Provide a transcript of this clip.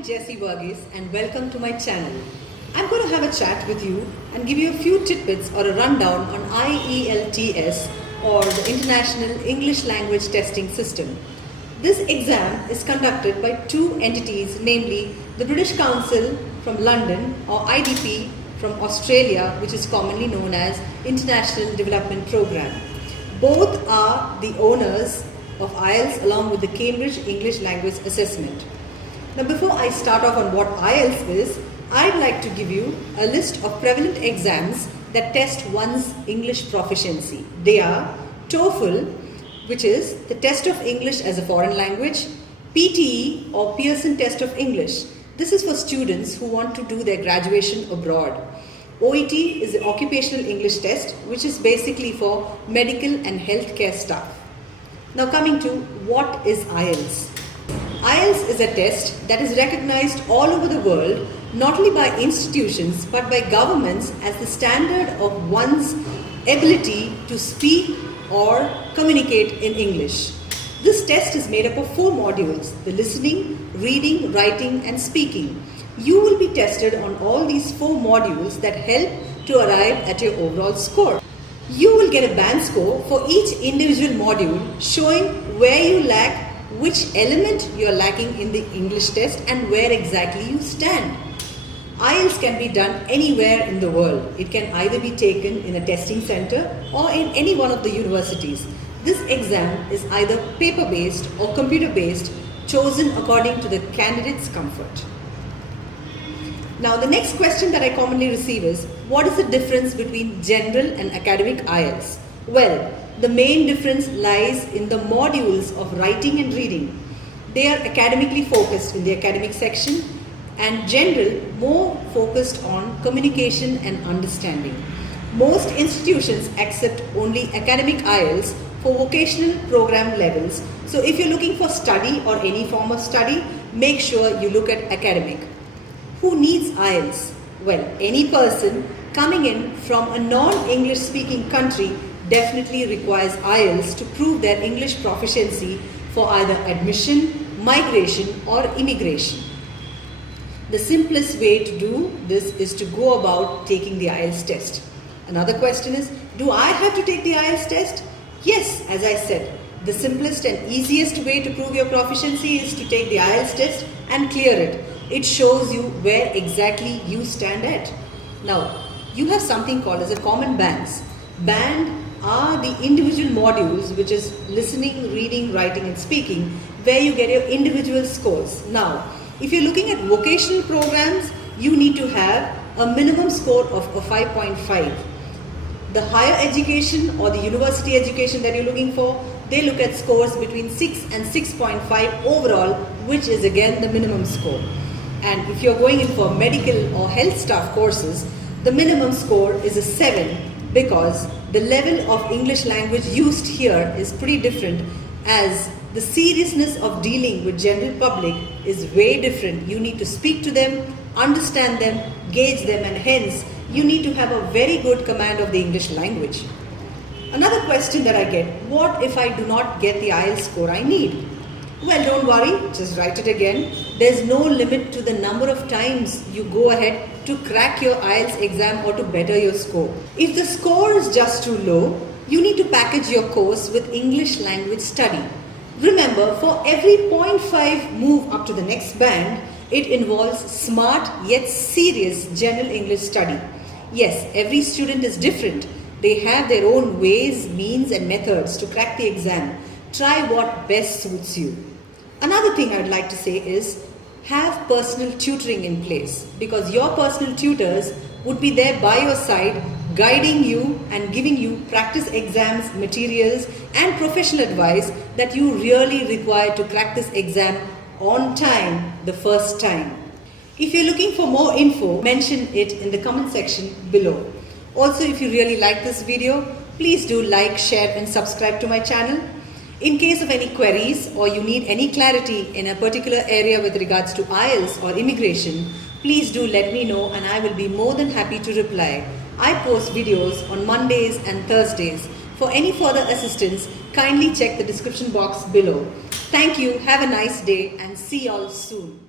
I'm Jessie Varghese and welcome to my channel. I'm going to have a chat with you and give you a few tidbits or a rundown on IELTS or the International English Language Testing System. This exam is conducted by two entities, namely the British Council from London or IDP from Australia, which is commonly known as International Development Programme. Both are the owners of IELTS along with the Cambridge English Language Assessment. Now before I start off on what IELTS is, I'd like to give you a list of prevalent exams that test one's English proficiency. They are TOEFL, which is the test of English as a foreign language, PTE or Pearson Test of English. This is for students who want to do their graduation abroad. OET is the Occupational English Test, which is basically for medical and healthcare staff. Now coming to what is IELTS. IELTS is a test that is recognized all over the world, not only by institutions but by governments as the standard of one's ability to speak or communicate in English. This test is made up of 4 modules: the listening, reading, writing and speaking. You will be tested on all these 4 modules that help to arrive at your overall score. You will get a band score for each individual module showing where you lack, which element you are lacking in the English test and where exactly you stand. IELTS can be done anywhere in the world. It can either be taken in a testing center or in any one of the universities. This exam is either paper-based or computer-based, chosen according to the candidate's comfort. Now the next question that I commonly receive is, what is the difference between general and academic IELTS? Well, the main difference lies in the modules of writing and reading. They are academically focused in the academic section and general more focused on communication and understanding. Most institutions accept only academic IELTS for vocational program levels. So if you're looking for study or any form of study, make sure you look at academic. Who needs IELTS? Well, any person coming in from a non-English speaking country definitely requires IELTS to prove their English proficiency for either admission, migration or immigration. The simplest way to do this is to go about taking the IELTS test. Another question is, do I have to take the IELTS test? Yes, as I said, the simplest and easiest way to prove your proficiency is to take the IELTS test and clear it. It shows you where exactly you stand at. Now, you have something called as a common bands. Band are the individual modules, which is listening, reading, writing and speaking, where you get your individual scores. Now, if you're looking at vocational programs, you need to have a minimum score of a 5.5. The higher education or the university education that you're looking for, they look at scores between 6 and 6.5 overall, which is again the minimum score. And if you're going in for medical or health staff courses, the minimum score is a 7 because the level of English language used here is pretty different, as the seriousness of dealing with general public is way different. You need to speak to them, understand them, gauge them, and hence you need to have a very good command of the English language. Another question that I get, what if I do not get the IELTS score I need? Well, don't worry, just write it again. There's no limit to the number of times you go ahead to crack your IELTS exam or to better your score. If the score is just too low, you need to package your course with English language study. Remember, for every 0.5 move up to the next band, it involves smart yet serious general English study. Yes, every student is different. They have their own ways, means and methods to crack the exam. Try what best suits you. Another thing I'd like to say is, have personal tutoring in place, because your personal tutors would be there by your side, guiding you and giving you practice exams, materials and professional advice that you really require to crack this exam on time the first time. If you're looking for more info, mention it in the comment section below. Also, if you really like this video, please do like, share and subscribe to my channel. In case of any queries or you need any clarity in a particular area with regards to IELTS or immigration, please do let me know and I will be more than happy to reply. I post videos on Mondays and Thursdays. For any further assistance, kindly check the description box below. Thank you, have a nice day and see y'all soon.